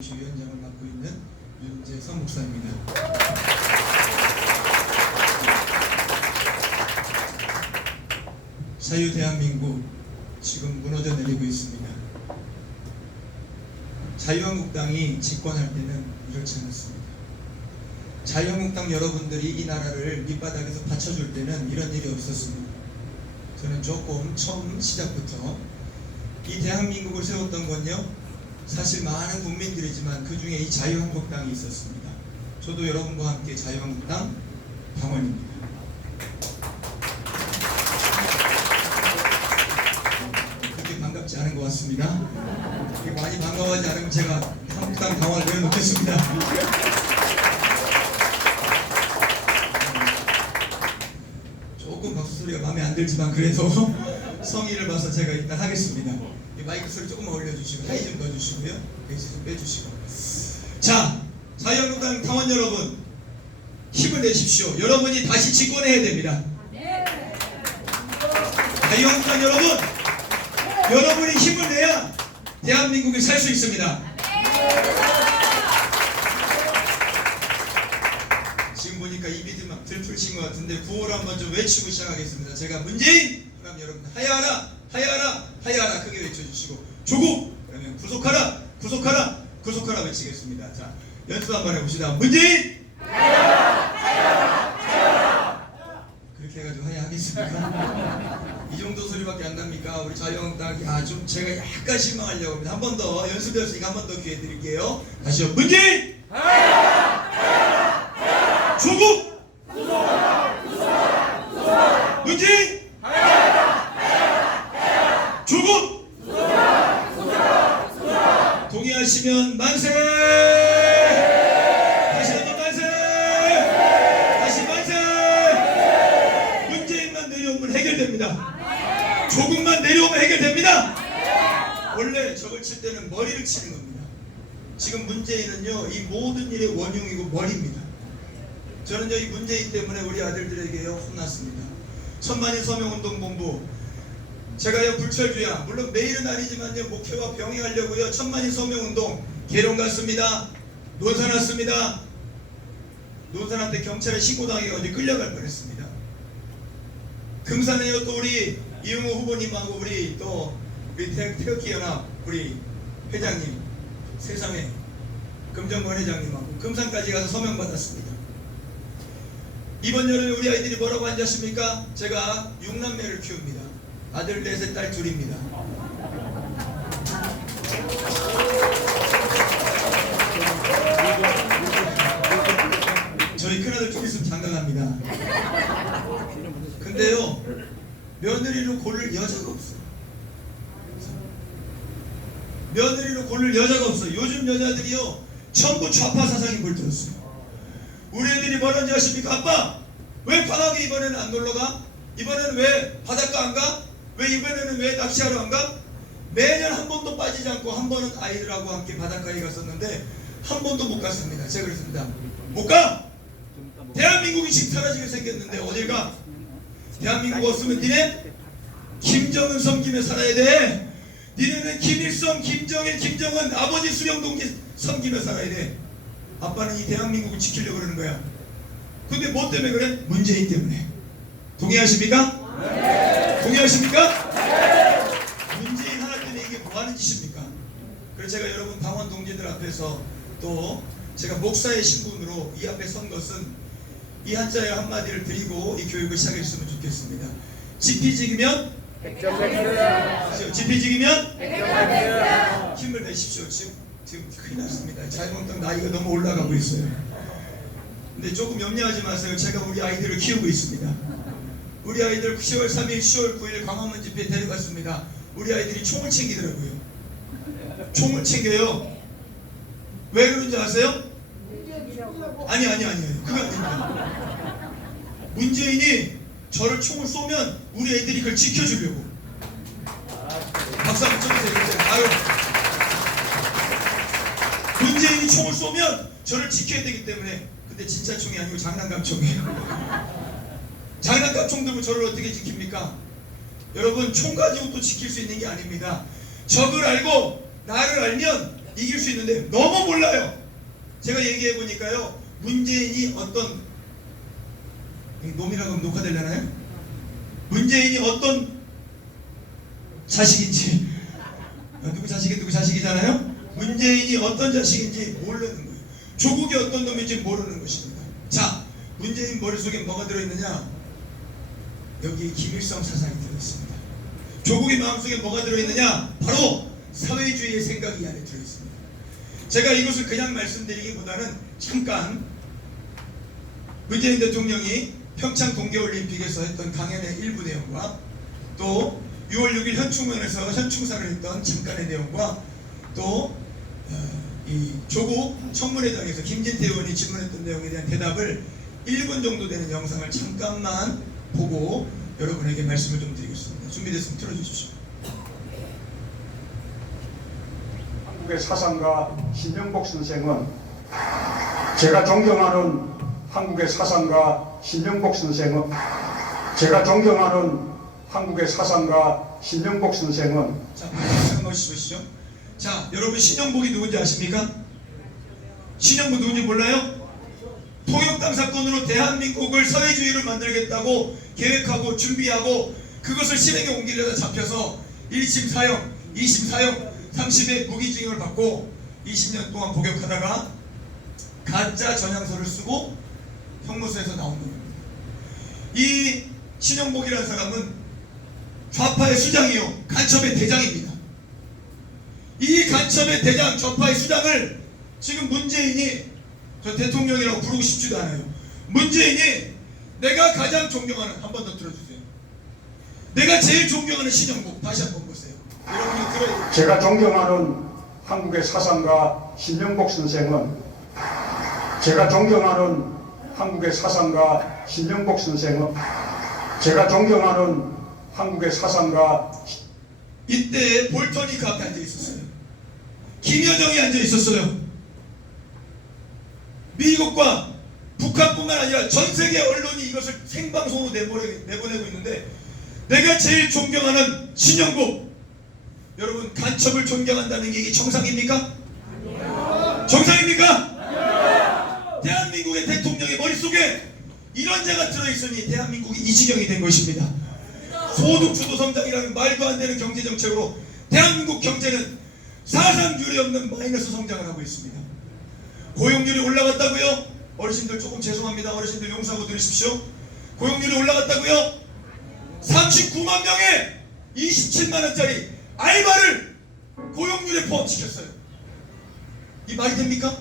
위원장을 맡고 있는 윤재성 목사입니다. 자유 대한민국 지금 무너져 내리고 있습니다. 자유한국당이 집권할 때는 이렇지 않았습니다. 자유한국당 여러분들이 이 나라를 밑바닥에서 받쳐줄 때는 이런 일이 없었습니다. 저는 조금 처음 시작부터 이 대한민국을 세웠던 건요, 사실 많은 국민들이지만 그 중에 이 자유한국당이 있었습니다. 저도 여러분과 함께 자유한국당 당원입니다. 그렇게 반갑지 않은 것 같습니다. 많이 반가워하지 않으면 제가 한국당 당원을 내놓겠습니다. 조금 박수 소리가 마음에 안 들지만 그래도 성의를 봐서 제가 일단 하겠습니다. 마이크 소리 조금만 올려주시고 하이 좀 넣어주시고요. 베이스 좀 빼주시고. 자, 자유한국당 당원 여러분, 힘을 내십시오. 여러분이 다시 집권해야 됩니다. 자유한국당 여러분, 여러분이 힘을 내야 대한민국이 살 수 있습니다. 지금 보니까 입이 막 들풀신 것 같은데 구호를 한번 좀 외치고 시작하겠습니다. 제가 문재인! 그럼 여러분 하야하라! 하야하라! 하야하라! 크게 외쳐주시고, 조국! 그러면 구속하라! 구속하라! 구속하라 외치겠습니다. 자, 연습 한번 해봅시다. 문재인! 하야하라! 하야하라! 하야하라! 그렇게 해가지고 하야하겠습니까? 이 정도 소리밖에 안 납니까? 우리 자유한국당, 좀 제가 약간 실망하려고 합니다. 한 번 더 연습이었으니까 한 번 더 기회 드릴게요. 다시요. 문재인! 하야하라! 하야하라! 하야하라! 조국! 구속하라! 구속하라! 구속하라! 문재인! 조국! 동의하시면 만세! 다시 한번 만세! 다시 만세! 문재인만 내려오면 해결됩니다. 조국만 내려오면 해결됩니다. 원래 적을 칠 때는 머리를 치는 겁니다. 지금 문재인은요, 이 모든 일의 원흉이고 머리입니다. 저는요, 이 문재인 때문에 우리 아들들에게요, 혼났습니다. 천만인 서명운동본부, 제가요 불철주야, 물론 매일은 아니지만요, 목회와 병행하려고요 천만인 서명운동 계룡 갔습니다. 논산 왔습니다. 논산한테 경찰에 신고당해가지고 끌려갈 뻔했습니다. 금산에요 또 우리 이용호 후보님하고 우리 태극기연합 우리 회장님, 세상에 금정권 회장님하고 금산까지 가서 서명 받았습니다. 이번 여름에 우리 아이들이 뭐라고 앉았습니까? 제가 6남매를 키웁니다. 아들 넷에 딸 둘입니다. 저희 큰아들 좀 있으면 장가갑니다. 근데요, 며느리로 고를 여자가 없어요. 며느리로 고를 여자가 없어요. 요즘 여자들이요, 전부 좌파 사상이 물들었어요. 우리 애들이 뭐라는지 아십니까? 아빠, 왜 방학에 이번에는 안 놀러가? 이번에는 왜 바닷가 안 가? 왜 이번에는 왜 낚시하러 안 가? 매년 한 번도 빠지지 않고 한 번은 아이들하고 함께 바닷가에 갔었는데 한 번도 못 갔습니다. 제가 그랬습니다. 못 가! 대한민국이 지금 사라지게 생겼는데 어딜 가? 대한민국 없으면 니네 김정은 섬기며 살아야 돼. 니네는 김일성, 김정일, 김정은 아버지 수령동기 섬기며 살아야 돼. 아빠는 이 대한민국을 지키려고 그러는 거야. 근데 뭐 때문에 그래? 문재인 때문에. 동의하십니까? 네. 동의하십니까? 네. 문재인 하나 때문에 이게 뭐 하는 짓입니까? 그래서 제가 여러분 당원 동지들 앞에서 또 제가 목사의 신분으로 이 앞에 선 것은 이 한자의 한마디를 드리고 이 교육을 시작했으면 좋겠습니다. 지피지기면 백정백승. 지피지기면 백정백승. 힘을 내십시오. 지금 큰일 났습니다. 자유한국당 나이가 너무 올라가고 있어요. 근데 조금 염려하지 마세요. 제가 우리 아이들을 키우고 있습니다. 우리 아이들 10월 3일, 10월 9일 광화문 집회에 데려갔습니다. 우리 아이들이 총을 챙기더라고요. 총을 챙겨요. 왜 그런지 아세요? 아니. 그거 아닙니다. 문재인이 저를 총을 쏘면 우리 애들이 그걸 지켜주려고. 박수 한번 쳐주세요. 아유. 문재인이 총을 쏘면 저를 지켜야 되기 때문에. 근데 진짜 총이 아니고 장난감 총이에요. 장난감 총 들고 저를 어떻게 지킵니까? 여러분, 총 가지고 또 지킬 수 있는 게 아닙니다. 적을 알고 나를 알면 이길 수 있는데 너무 몰라요. 제가 얘기해 보니까요, 문재인이 어떤 놈이라고 하면 녹화되려나요? 문재인이 어떤 자식인지, 누구 자식이 누구 자식이잖아요. 문재인이 어떤 자식인지 모르는 거예요. 조국이 어떤 놈인지 모르는 것입니다. 자, 문재인 머릿속에 뭐가 들어있느냐? 여기 김일성 사상이 들어있습니다. 조국의 마음속에 뭐가 들어있느냐? 바로 사회주의의 생각이 이 안에 들어있습니다. 제가 이것을 그냥 말씀드리기보다는 잠깐 문재인 대통령이 평창 동계올림픽에서 했던 강연의 일부 내용과 또 6월 6일 현충원에서 현충사를 했던 잠깐의 내용과 또 이 조국 청문회장에서 김진태 의원이 질문했던 내용에 대한 대답을 1분 정도 되는 영상을 잠깐만 보고 여러분에게 말씀을 좀 드리겠습니다. 준비됐으면 틀어주십시오. 한국의 사상가 신영복 선생은 제가 존경하는 한국의 사상가 신영복 선생은 제가 존경하는 한국의 사상가 신영복 선생은 자, 잠깐 보시죠. 자, 여러분 신영복이 누군지 아십니까? 신영복 누군지 몰라요? 통역당 사건으로 대한민국을 사회주의를 만들겠다고 계획하고 준비하고 그것을 실행에 옮기려다 잡혀서 1심 사형, 2심 사형, 30의 무기징역을 받고 20년 동안 복역하다가 가짜 전향서를 쓰고 형무소에서 나온 겁니다. 이 신영복이라는 사람은 좌파의 수장이요, 간첩의 대장입니다. 이 간첩의 대장, 좌파의 수장을 지금 문재인이, 저 대통령이라고 부르고 싶지도 않아요. 문재인이 내가 가장 존경하는, 한 번 더 들어주세요. 내가 제일 존경하는 신영복, 다시 한 번 보세요. 여러분이 들어야. 제가 존경하는 한국의 사상가 신영복 선생은 제가 존경하는 한국의 사상가 신영복 선생은 제가 존경하는 한국의 사상가. 이때 볼턴이 그 앞에 앉아 있었어요. 김여정이 앉아 있었어요. 미국과 북한뿐만 아니라 전 세계 언론이 이것을 생방송으로 내보내고 있는데 내가 제일 존경하는 신영복, 여러분 간첩을 존경한다는 게 이게 정상입니까? 아니요. 정상입니까? 아니요. 대한민국의 대통령의 머릿속에 이런 자가 들어있으니 대한민국이 이 지경이 된 것입니다. 소득주도 성장이라는 말도 안 되는 경제정책으로 대한민국 경제는 사상 유례 없는 마이너스 성장을 하고 있습니다. 고용률이 올라갔다고요? 어르신들 조금 죄송합니다. 어르신들 용서하고 들으십시오. 고용률이 올라갔다고요? 39만 명의 27만 원짜리 알바를 고용률에 포함시켰어요. 이 말이 됩니까?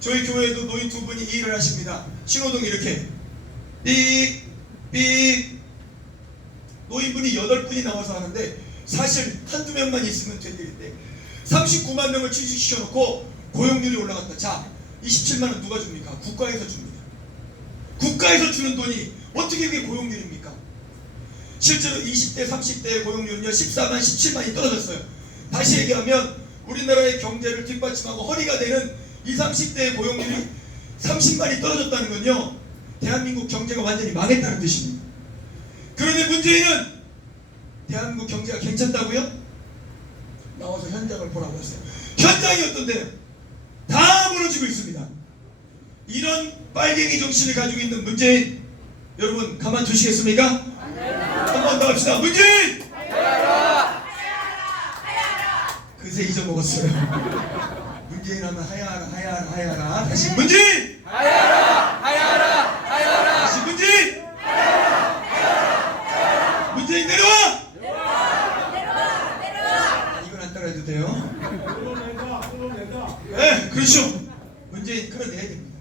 저희 교회에도 노인 두 분이 이 일을 하십니다. 신호등 이렇게 삑삑, 노인분이 8분이 나와서 하는데 사실 한두 명만 있으면 될 일인데 39만 명을 취직시켜놓고 고용률이 올라갔다. 자, 27만 원 누가 줍니까? 국가에서 줍니다. 국가에서 주는 돈이 어떻게 그게 고용률입니까? 실제로 20대, 30대의 고용률은요 14만, 17만이 떨어졌어요. 다시 얘기하면 우리나라의 경제를 뒷받침하고 허리가 되는 20, 30대의 고용률이 30만이 떨어졌다는 건요 대한민국 경제가 완전히 망했다는 뜻입니다. 그런데 문재인은 대한민국 경제가 괜찮다고요? 나와서 현장을 보라고 했어요. 현장이 어떤데요? 다 무너지고 있습니다. 이런 빨갱이 정신을 가지고 있는 문재인, 여러분 가만 두시겠습니까? 한 번 더 합시다. 문재인! 그새 잊어먹었어요. 문재인 하면 하야하라 하야하라 하야하라. 다시 문재인! 하야라 하야라 하야라. 다시 문재인! 문재인 내려와! 이건 안 따라해도 돼요. 네, 그렇죠. 문재인 끌어내야 됩니다.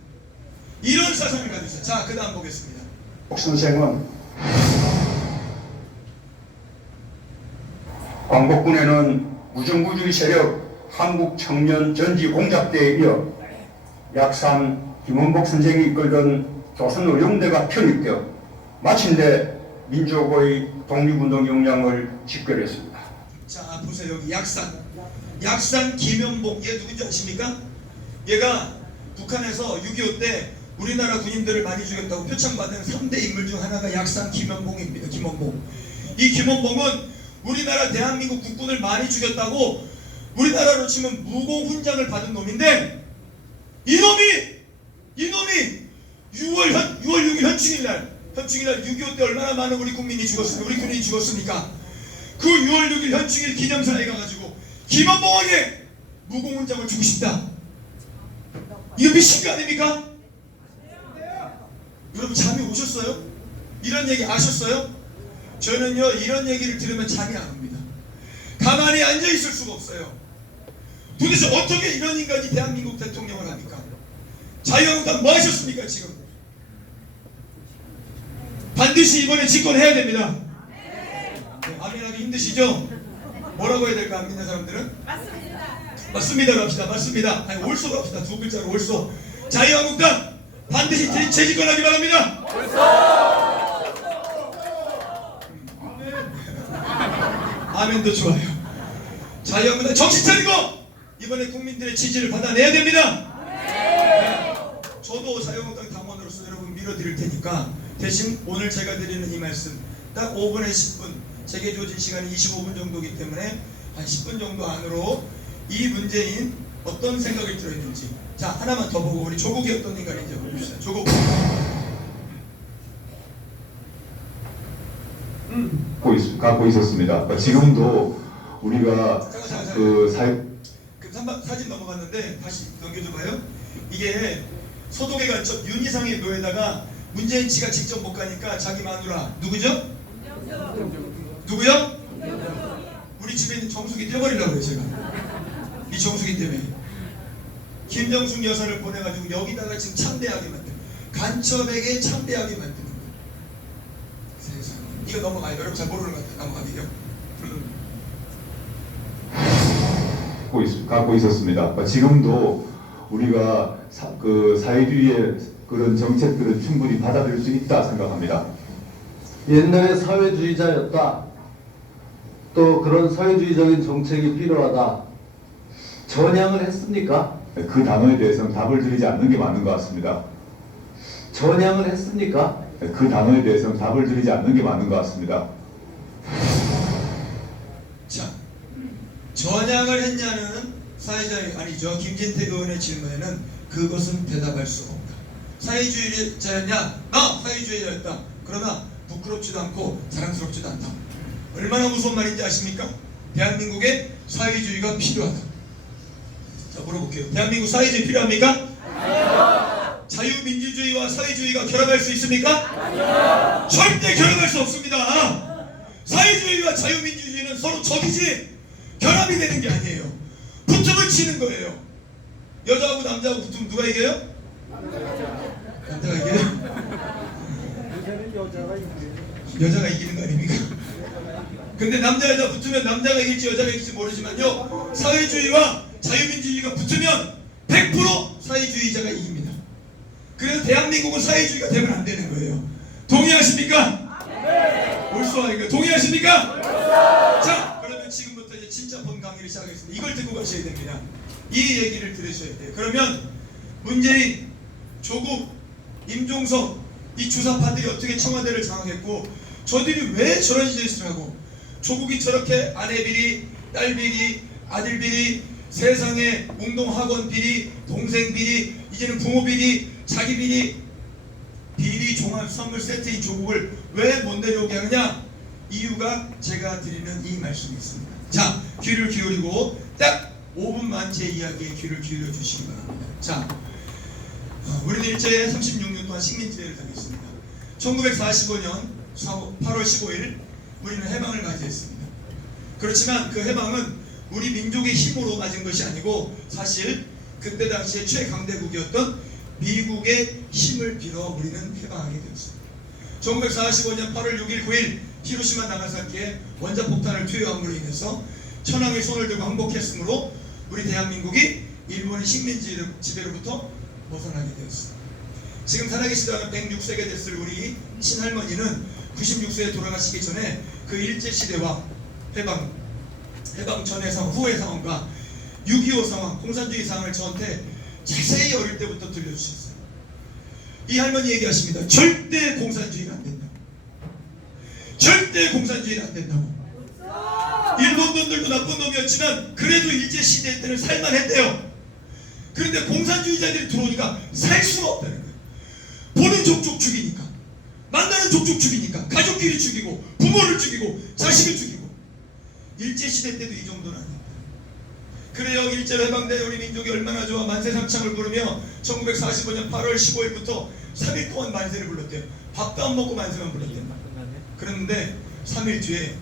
이런 사상을 가지고 있어요. 자, 그 다음 보겠습니다. 복 선생은 광복군에는 무정부주의 세력 한국청년전지공작대에 이어 약산 김원복 선생이 이끌던 조선의용대가 편입되어 마침내 민족의 독립운동 역량을 집결했습니다. 자, 보세요. 여기 약산 김연복, 얘 누군지 아십니까? 얘가 북한에서 6.25 때 우리나라 군인들을 많이 죽였다고 표창받은 3대 인물 중 하나가 약산 김연봉입니다. 김원봉. 이 김원봉은 우리나라 대한민국 국군을 많이 죽였다고 우리나라로 치면 무공훈장을 받은 놈인데 이놈이 6월 6일 현충일날 6.25 때 얼마나 많은 우리 국민이 죽었습니까? 우리 군인이 죽었습니까? 그 6월 6일 현충일 기념사에 가가지고 김원봉에게 무공훈장을 주고 싶다. 이거 미친 거 아닙니까? 여러분 잠이 오셨어요? 이런 얘기 아셨어요? 저는요 이런 얘기를 들으면 잠이 안 옵니다. 가만히 앉아 있을 수가 없어요. 도대체 어떻게 이런 인간이 대한민국 대통령을 합니까? 자유한국당 뭐 하셨습니까 지금? 반드시 이번에 집권해야 됩니다. 네, 아멘하기 힘드시죠? 뭐라고 해야 될까 안 믿는 사람들은? 맞습니다로 합시다. 맞습니다. 아니 올소로 합시다. 두 글자로 올소. 자유한국당 반드시 재집권하기 바랍니다. 아멘도 좋아요. 자유한국당 정신 차리고 이번에 국민들의 지지를 받아내야 됩니다. 네. 저도 자유한국당 당원으로서 여러분 밀어드릴 테니까 대신 오늘 제가 드리는 이 말씀 딱 5분에 10분 제게 주어진 시간이 25분 정도이기 때문에 한 10분 정도 안으로 이 문제인 어떤 생각이 들어있는지 자 하나만 더 보고 우리 조국이 어떤 인간인지 봅시다. 조국 갖고 있었습니다. 지금도 우리가 잠깐. 그 사진 넘어갔는데 다시 넘겨줘봐요. 이게 서독에 간첩 윤희상의 묘에다가 문재인 씨가 직접 못 가니까 자기 마누라 누구죠? 누구요? 우리 집에 있는 정숙이 떼버리려고 그래요 제가. 이 정숙이 때문에 김정숙 여사를 보내가지고 여기다가 지금 참배하게 만든 간첩에게 참배하게 만드는 거예요. 세상에 이거 넘어가요. 여러분 잘 모르는 것 같아요. 넘어가게요. 갖고 있었습니다. 지금도 우리가 사회주의의 그런 정책들은 충분히 받아들일 수 있다 생각합니다. 옛날에 사회주의자였다. 또 그런 사회주의적인 정책이 필요하다. 전향을 했습니까? 그 단어에 대해서는 답을 드리지 않는 게 맞는 것 같습니다. 전향을 했습니까? 그 단어에 대해서는 답을 드리지 않는 게 맞는 것 같습니다. 자, 전향을 했냐는 사회자의 아니죠. 김진태 의원의 질문에는 그것은 대답할 수 없다. 사회주의자였냐? 나 사회주의자였다. 그러나 부끄럽지도 않고 자랑스럽지도 않다. 얼마나 무서운 말인지 아십니까? 대한민국에 사회주의가 필요하다. 자, 물어볼게요. 대한민국 사회주의 필요합니까? 아니요. 자유민주주의와 사회주의가 결합할 수 있습니까? 아니요. 절대 결합할 수 없습니다. 사회주의와 자유민주주의는 서로 적이지 결합이 되는 게 아니에요. 붙으면 치는 거예요. 여자하고 남자하고 붙으면 누가 이겨요? 남자가 이겨요? 여자가 이기는 거 아닙니까? 근데 남자 여자 붙으면 남자가 이길지 여자가 이길지 모르지만요 사회주의와 자유민주주의가 붙으면 100% 사회주의자가 이깁니다. 그래서 대한민국은 사회주의가 되면 안 되는 거예요. 동의하십니까? 네. 올소하니까 동의하십니까? 네. 자 그러면 지금부터 이제 진짜 본 강의를 시작하겠습니다. 이걸 듣고 가셔야 됩니다. 이 얘기를 들으셔야 돼요. 그러면 문재인, 조국, 임종석 이 주사파들이 어떻게 청와대를 장악했고 저들이 왜 저런 짓을 하고 조국이 저렇게 아내 비리, 딸 비리, 아들 비리, 세상에 공동학원 비리, 동생 비리, 이제는 부모 비리, 자기 비리, 비리 종합 선물 세트인 조국을 왜 못 내려오게 하느냐? 이유가 제가 드리는 이 말씀이 있습니다. 자, 귀를 기울이고 딱 5분만 제 이야기에 귀를 기울여 주시기 바랍니다. 자, 우리는 일제 36년 동안 식민지배를 당했습니다. 1945년 8월 15일 우리는 해방을 맞이했습니다. 그렇지만 그 해방은 우리 민족의 힘으로 맞은 것이 아니고 사실 그때 당시에 최강대국이었던 미국의 힘을 빌어 우리는 해방하게 되었습니다. 1945년 8월 6일 9일 히로시마 나가사키에 원자폭탄을 투여함으로 인해서 천황의 손을 들고 항복했으므로 우리 대한민국이 일본의 식민지배로부터 벗어나게 되었습니다. 지금 살아계시다가 106세가 됐을 우리 친할머니는 96세에 돌아가시기 전에 그 일제시대와 해방 전의 상황, 후의 상황과 6.25 상황, 공산주의 상황을 저한테 자세히 어릴 때부터 들려주셨어요. 이 할머니 얘기하십니다. 절대 공산주의가 안 된다고. 절대 공산주의는 안 된다고. 일본 놈들도 나쁜 놈이었지만 그래도 일제시대 때는 살만했대요. 그런데 공산주의자들이 들어오니까 살 수가 없다는 거예요. 보는 족족 죽이니까, 만나는 족족 죽이니까, 가족끼리 죽이고 부모를 죽이고 자식을 죽이고. 일제시대 때도 이 정도는 아닙니다. 그래요. 일제로 해방된 우리 민족이 얼마나 좋아 만세상창을 부르며 1945년 8월 15일부터 3일 동안 만세를 불렀대요. 밥도 안 먹고 만세만 불렀대요. 그런데 3일 뒤에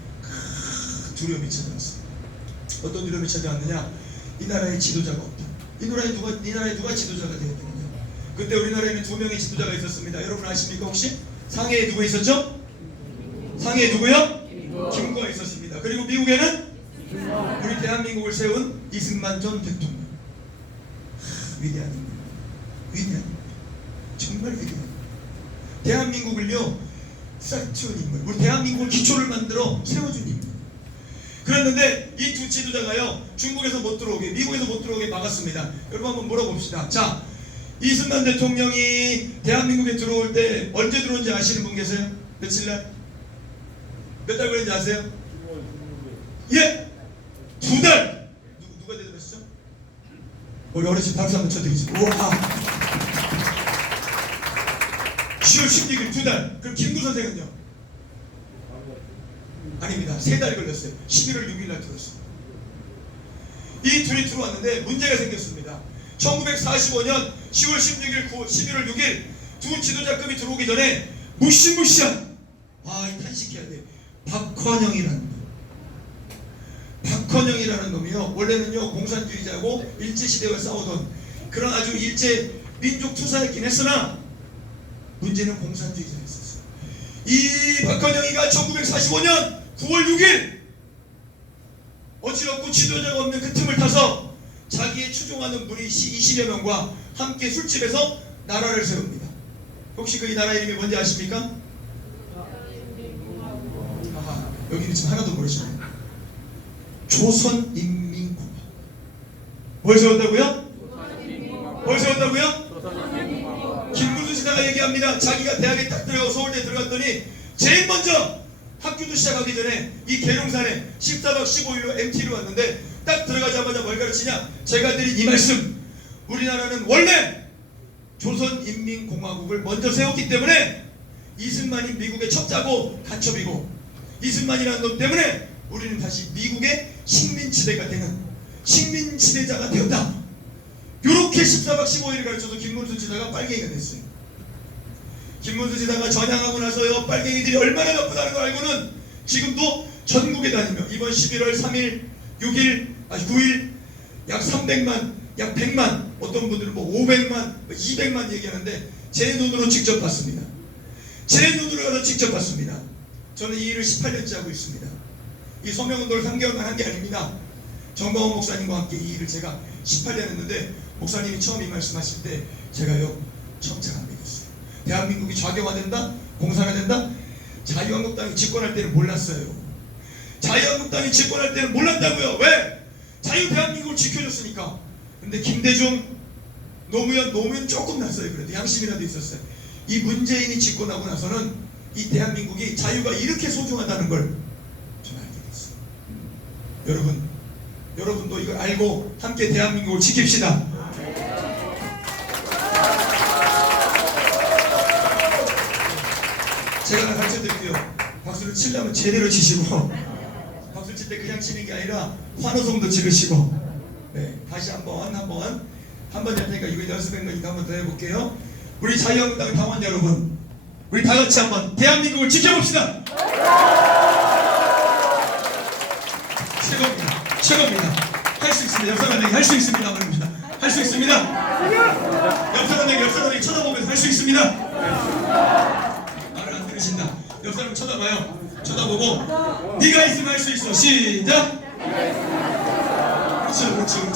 두려움이 찾아왔어요. 어떤 두려움이 찾아왔느냐? 이 나라에 지도자가 없다. 이 나라에 누가 지도자가 되었느냐? 그때 우리나라에는 2명의 지도자가 있었습니다. 여러분 아십니까 혹시? 상해에 누구 있었죠? 상해에 누구요? 김구가 있었습니다. 그리고 미국에는 우리 대한민국을 세운 이승만 전 대통령. 위대한 인물. 위대한 인물. 정말 위대한 인물. 대한민국을요 싹 틔운 인물. 우리 대한민국을 기초를 만들어 세워준 인물. 그랬는데 이 두 지도자가요 중국에서 못 들어오게, 미국에서 못 들어오게 막았습니다. 여러분 한번 물어봅시다. 자, 이승만 대통령이 대한민국에 들어올 때 언제 들어온지 아시는 분 계세요? 며칠날? 몇 달 걸린지 아세요? 예? 2달! 누가 대답하시죠? 우리 어르신 박수 한번 쳐드리죠. 우와! 10월 16일 2달. 그럼 김구 선생은요? 아닙니다. 3달 걸렸어요. 11월 6일 날 들어왔어요. 이 둘이 들어왔는데 문제가 생겼습니다. 1945년 10월 16일, 11월 6일 두 지도자급이 들어오기 전에 무시무시한, 이 탄식해야 돼. 박헌영이라는 놈이요. 원래는요 공산주의자고 일제시대와 싸우던 그런 아주 일제 민족 투사였긴 했으나 문제는 공산주의자였었어요. 이 박헌영이가 1945년 9월 6일 어지럽고 지도자가 없는 그 틈을 타서 자기의 추종하는 무리 20여 명과 함께 술집에서 나라를 세웁니다. 혹시 그 이 나라 이름이 뭔지 아십니까? 여기는 지금 하나도 모르시네요. 조선인민공화국. 뭘 세웠다고요? 뭘 세웠다고요? 김문수 지사가 얘기합니다. 자기가 대학에 딱 들어가고 서울대에 들어갔더니 제일 먼저 학교도 시작하기 전에 이 계룡산에 14박 15일로 MT로 왔는데 딱 들어가자마자 뭘 가르치냐? 제가 드린 이 말씀. 우리나라는 원래 조선인민공화국을 먼저 세웠기 때문에 이승만이 미국의 첩자고 간첩이고, 이승만이라는 놈 때문에 우리는 다시 미국의 식민지대가 되는 식민지대자가 되었다. 이렇게 14박 15일을 가르쳐서 김문수 지사가 빨갱이가 됐어요. 김문수 지사가 전향하고 나서요 빨갱이들이 얼마나 나쁘다는 걸 알고는 지금도 전국에 다니며 이번 11월 3일, 6일, 9일 약 300만, 약 100만, 어떤 분들은 뭐 500만, 200만 얘기하는데 제 눈으로 직접 봤습니다. 제 눈으로 가서 직접 봤습니다. 저는 이 일을 18년째 하고 있습니다. 이 서명운동을 3개월만 한 게 아닙니다. 정광훈 목사님과 함께 이 일을 제가 18년 했는데 목사님이 처음 이 말씀하실 때 제가요 처음처럼 안 믿었어요. 대한민국이 좌경화된다? 공산화된다? 자유한국당이 집권할 때는 몰랐어요. 자유한국당이 집권할 때는 몰랐다고요. 왜? 자유 대한민국을 지켜줬으니까. 근데 김대중, 노무현 조금 났어요. 그래도 양심이라도 있었어요. 이 문재인이 집권하고 나서는 이 대한민국이 자유가 이렇게 소중하다는 걸 좀 알게 됐어요. 여러분도 이걸 알고 함께 대한민국을 지킵시다. 제가 하나 가르쳐드릴게요. 박수를 치려면 제대로 치시고, 박수를 칠 때 그냥 치는 게 아니라 환호성도 지르시고. 네, 다시 한번 할 테니까 이거 연습한 거니까 한번 더 해볼게요. 우리 자유한국당 당원 여러분, 우리 다 같이 한번 대한민국을 지켜봅시다. 최고입니다. 할 수 있습니다. 옆사람에게 할 수 있습니다. 말입니다. 할 수 있습니다. 옆사람에게 쳐다보면서 할 수 있습니다. 말을 안 들으신다. 옆사람 쳐다봐요. 쳐다보고 네가 있으면 할 수 있어. 시작. 그렇죠.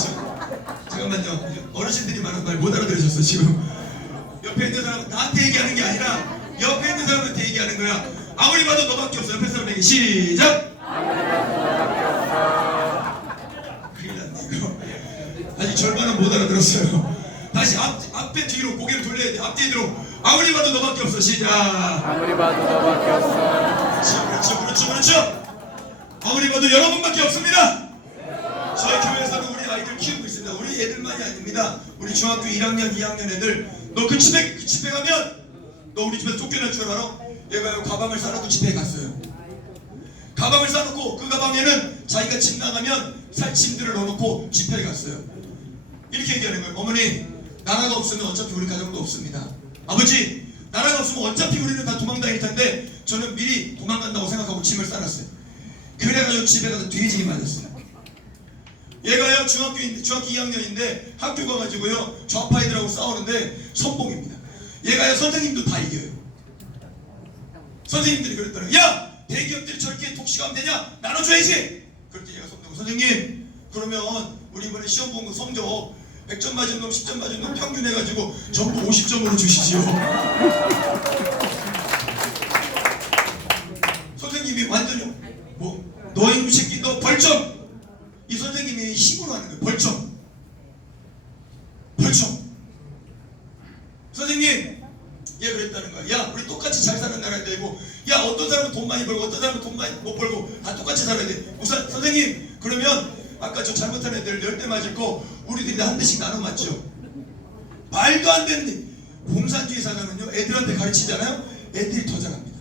잠깐만요. 어르신들이 말하는 말 못 알아들으셨어 지금. 옆에 있는 사람은 나한테 얘기하는 게 아니라 옆에 있는 사람한테 얘기하는 거야. 아무리 봐도 너밖에 없어. 옆에 사람에게 시작. 큰일 났네 이거. 아직 절반은 못 알아들었어요. 다시 앞에 뒤로 고개를 돌려야 돼. 앞뒤 뒤로. 아무리 봐도 너밖에 없어. 시작. 아무리 봐도 너밖에 없어. 그렇죠. 아무리 봐도 여러분밖에 없습니다. 저희 교회에서는 우리 아이들 키우고 있습니다. 우리 애들만이 아닙니다. 우리 중학교 1학년, 2학년 애들 너 그 집에 가면 너 우리 집에서 쫓겨날 줄 알아? 얘가 가방을 싸놓고 집에 갔어요. 가방을 싸놓고 그 가방에는 자기가 집 나가면 살 침들을 넣어놓고 집회에 갔어요. 이렇게 얘기하는 거예요. 어머니, 나라가 없으면 어차피 우리 가정도 없습니다. 아버지, 나라가 없으면 어차피 우리는 다 도망다닐 텐데 저는 미리 도망간다고 생각하고 짐을 싸놨어요. 그래가지고 집에 가서 돼지기 맞았어요. 얘가요 중학교 2학년인데 학교 가가지고요 좌파애들하고 싸우는데 선봉입니다. 얘가요 선생님도 다 이겨요. 선생님들이 그랬더니 야! 대기업들이 저렇게 독식하면 되냐? 나눠줘야지! 그럴 때 얘가 선생님 그러면 우리 이번에 시험 본 거 성적 100점 맞은 놈 10점 맞은 놈 평균 해가지고 전부 50점으로 주시지요. 선생님이 완전히 뭐 너 이놈 새끼 너 벌점! 이 선생님이 힘으로 하는 거예요. 벌점. 선생님 얘 그랬다는 거야. 야 우리 똑같이 잘 사는 나라야 되고 야 어떤 사람은 돈 많이 벌고 어떤 사람은 돈 많이 못 벌고 다 똑같이 살아야 돼. 우선 선생님 그러면 아까 저 잘못한 애들 10대 맞을 거 우리들이 다 한 대씩 나눠 맞죠. 말도 안 되는 일. 공산주의 사상은요 애들한테 가르치잖아요. 애들이 더 잘합니다.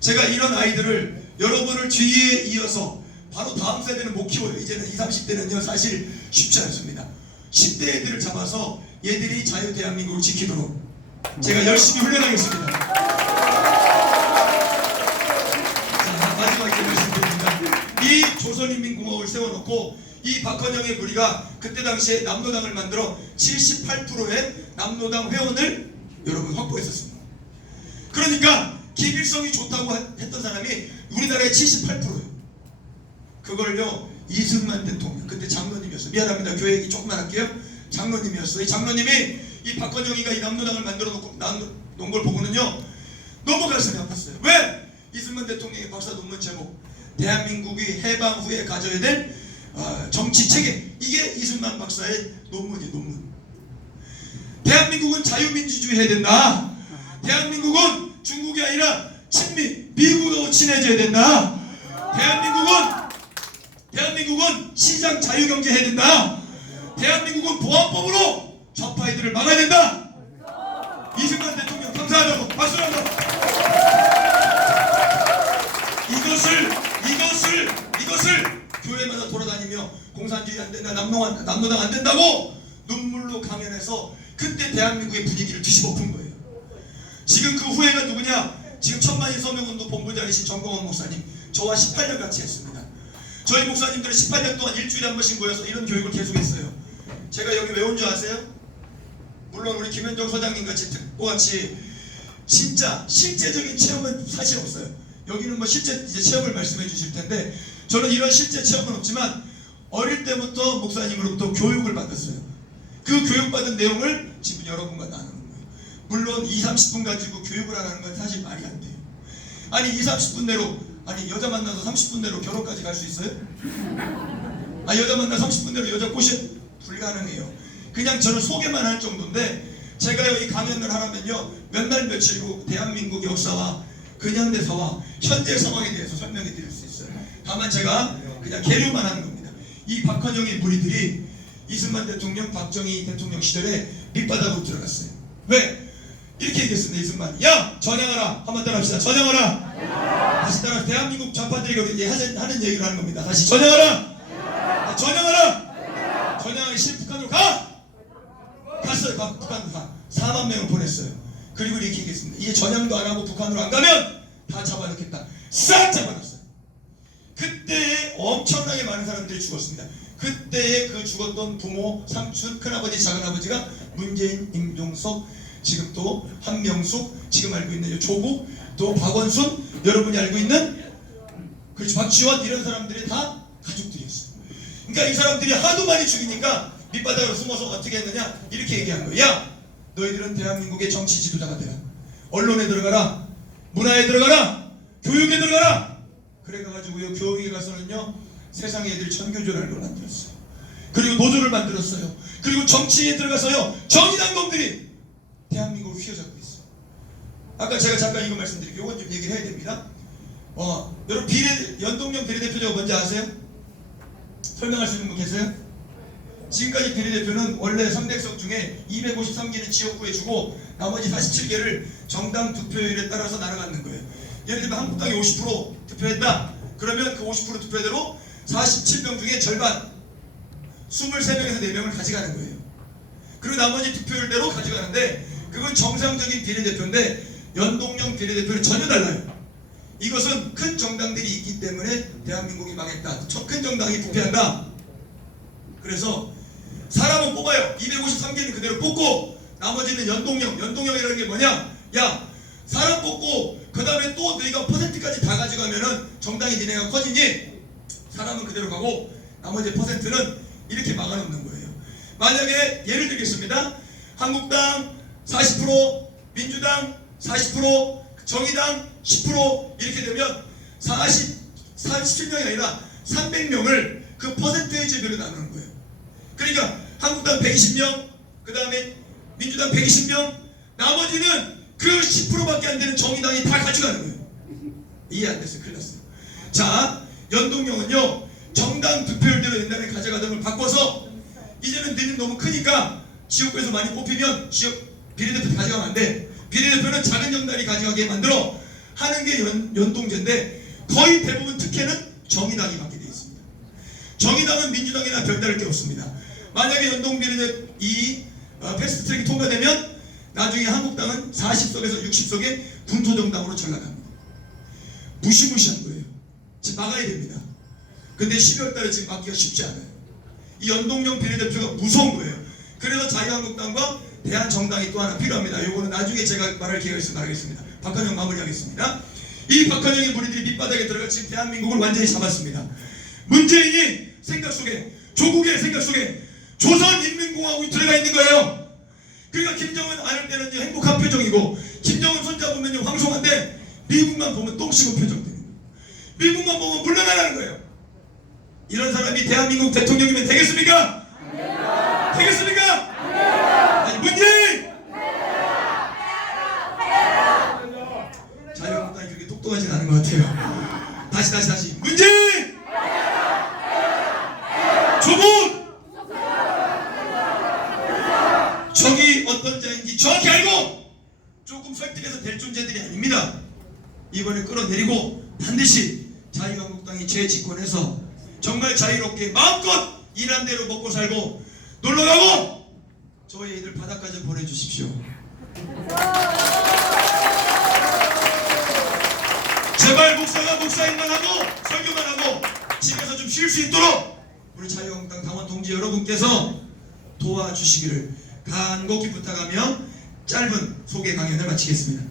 제가 이런 아이들을 여러분을 뒤에 이어서 바로 다음 세대는 못 키워요. 이제는 20, 30대는요 사실 쉽지 않습니다. 10대 애들을 잡아서 얘들이 자유 대한민국을 지키도록 제가 열심히 훈련하겠습니다. 자, 마지막에 말씀드립니다. 이 조선인민공화국을 세워놓고 이 박헌영의 무리가 그때 당시에 남노당을 만들어 78%의 남노당 회원을 여러분 확보했었습니다. 그러니까 기밀성이 좋다고 했던 사람이 우리나라의 78%예요. 그걸요 이승만 대통령 그때 장로님이었어요. 미안합니다. 교회 얘기 조금만 할게요. 장로님이었어요. 이 장로님이 이 박헌영이가 이 남노당을 만들어 놓은 걸 보고는요 너무 가슴이 아팠어요. 왜? 이승만 대통령의 박사 논문 제목 대한민국이 해방 후에 가져야 될 정치 체계 이게 이승만 박사의 논문이에요. 논문. 대한민국은 자유민주주의 해야 된다. 대한민국은 중국이 아니라 친미 미국하고 친해져야 된다. 대한민국은 시장 자유경제 해야 된다. 대한민국은 보안법으로 좌파이들을 막아야 된다. 이승만 대통령 감사하다고 박수를 한번. 이것을 교회마다 돌아다니며 공산주의 안 된다, 남노당 안 된다고 눈물로 강연해서 그때 대한민국의 분위기를 뒤집어푼 거예요. 지금 그 후회가 누구냐? 지금 천만인 서명운동 본부장이신 정광훈 목사님 저와 18년 같이 했습니다. 저희 목사님들은 18년 동안 일주일에 한 번씩 모여서 이런 교육을 계속했어요. 제가 여기 왜 온 줄 아세요? 물론 우리 김현정 소장님 같이 특보같이 진짜 실제적인 체험은 사실 없어요. 여기는 뭐 실제 이제 체험을 말씀해 주실 텐데 저는 이런 실제 체험은 없지만 어릴 때부터 목사님으로부터 교육을 받았어요. 그 교육받은 내용을 지금 여러분과 나누는 거예요. 물론 20, 30분 가지고 교육을 안 하는 건 사실 말이 안 돼요. 아니 20, 30분 내로 아니 여자 만나서 30분 내로 결혼까지 갈 수 있어요? 여자 만나 30분 내로 여자 꼬시 불가능해요. 그냥 저는 소개만 할 정도인데 제가 여기 강연을 하라면요 몇 날 며칠 후 대한민국 역사와 근현대사와 현재 상황에 대해서 설명해 드릴 수 있어요. 다만 제가 그냥 계류만 하는 겁니다. 이 박헌영의 무리들이 이승만 대통령, 박정희 대통령 시절에 밑바닥으로 들어갔어요. 왜? 이렇게 얘기했습니다. 이승만 야! 전향하라! 한번 따라합시다. 전향하라! 다시 따라 대한민국 좌파들이 하는 얘기를 하는 겁니다. 다시 전향하라! 전향하라! 전향하기 싫은 북한으로 가! 갔어요. 북한으로 가. 4만 명을 보냈어요. 그리고 이렇게 얘기했습니다. 이제 전향도 안 하고 북한으로 안 가면 다 잡아넣겠다. 싹 잡아놨어요. 그때에 엄청나게 많은 사람들이 죽었습니다. 그때에 그 죽었던 부모, 삼촌, 큰아버지, 작은아버지가 문재인, 임종석, 지금 또 한명숙, 지금 알고 있는 조국, 또 박원순, 여러분이 알고 있는 그렇죠 박지원 이런 사람들이 다 가족들이었어요. 그러니까 이 사람들이 하도 많이 죽이니까 밑바닥으로 숨어서 어떻게 했느냐 이렇게 얘기한 거예요. 야! 너희들은 대한민국의 정치 지도자가 되라. 언론에 들어가라. 문화에 들어가라. 교육에 들어가라. 그래가지고요 교육에 가서는요 세상에 애들 천교조라는 걸 만들었어요. 그리고 노조를 만들었어요. 그리고 정치에 들어가서요 정의당 놈들이 대한민국을 휘어잡고 있어요. 아까 제가 잠깐 이거 말씀드릴게요. 이건 좀 얘기를 해야 됩니다. 여러분 연동형 비례대표제가 뭔지 아세요? 설명할 수 있는 분 계세요? 지금까지 비례대표는 원래 선택석 중에 253개는 지역구에 주고 나머지 47개를 정당 득표율에 따라서 나눠갖는 거예요. 예를 들면 한국당이 50% 득표했다. 그러면 그 50% 득표대로 47명 중에 절반 23명에서 4명을 가져가는 거예요. 그리고 나머지 득표율대로 가져가는데 그건 정상적인 비례대표인데 연동형 비례대표는 전혀 달라요. 이것은 큰 정당들이 있기 때문에 대한민국이 망했다. 큰 정당이 부패한다. 그래서 사람은 뽑아요. 253개는 그대로 뽑고 나머지는 연동형이라는 게 뭐냐? 야, 사람 뽑고 그 다음에 또 너희가 퍼센트까지 다 가져가면은 정당이 니네가 커지니 사람은 그대로 가고 나머지 퍼센트는 이렇게 막아놓는 거예요. 만약에 예를 들겠습니다. 한국당 40%, 민주당 40%, 정의당 10% 이렇게 되면 47명이 아니라 300명을 그 퍼센테이지별로 나누는 거예요. 그러니까 한국당 120명, 그 다음에 민주당 120명, 나머지는 그 10%밖에 안 되는 정의당이 다 가져가는 거예요. 이해 안 됐어요. 큰일 났어요. 자, 연동형은요, 정당 득표율대로 옛날에 가져가던 걸 바꿔서 이제는 너희는 너무 크니까 지역구에서 많이 뽑히면 지역 비례대표 가져가면 안 돼. 비례대표는 작은 정당이 가져가게 만들어 하는 게 연동제인데 거의 대부분 특혜는 정의당이 받게 되어 있습니다. 정의당은 민주당이나 별다를 게 없습니다. 만약에 연동 비례대 패스트트랙이 통과되면 나중에 한국당은 40석에서 60석의 군소정당으로 전락합니다. 무시무시한 거예요. 지금 막아야 됩니다. 근데 12월 달에 지금 막기가 쉽지 않아요. 이 연동형 비례대표가 무서운 거예요. 그래서 자유한국당과 대한정당이 또 하나 필요합니다. 요거는 나중에 제가 말할 기회가 있으면 말하겠습니다. 박헌영 마무리하겠습니다. 이 박헌영의 무리들이 밑바닥에 들어가 지금 대한민국을 완전히 잡았습니다. 문재인이 생각 속에, 조국의 생각 속에 조선인민공화국이 들어가 있는 거예요. 그러니까 김정은 안을 때는 행복한 표정이고 김정은 손자 보면 황송한데 미국만 보면 똥 씹은 표정 되는 거예요. 미국만 보면 물러나라는 거예요. 이런 사람이 대한민국 대통령이면 되겠습니까? 되겠습니까? 아니, 문재인! 자유한국당이 그렇게 똑똑하진 않은 것 같아요. 다시 문재인! 조국! 적이 어떤 자인지 정확히 알고 조금 설득해서 될 존재들이 아닙니다. 이번에 끌어내리고 반드시 자유한국당이 재집권해서 정말 자유롭게 마음껏 일한 대로 먹고 살고 놀러가고 저희 애들 바닷가 좀 보내주십시오. 제발 목사가 목사일만 하고 설교만 하고 집에서 좀 쉴 수 있도록 우리 자유한국당 당원 동지 여러분께서 도와주시기를 간곡히 부탁하며 짧은 소개 강연을 마치겠습니다.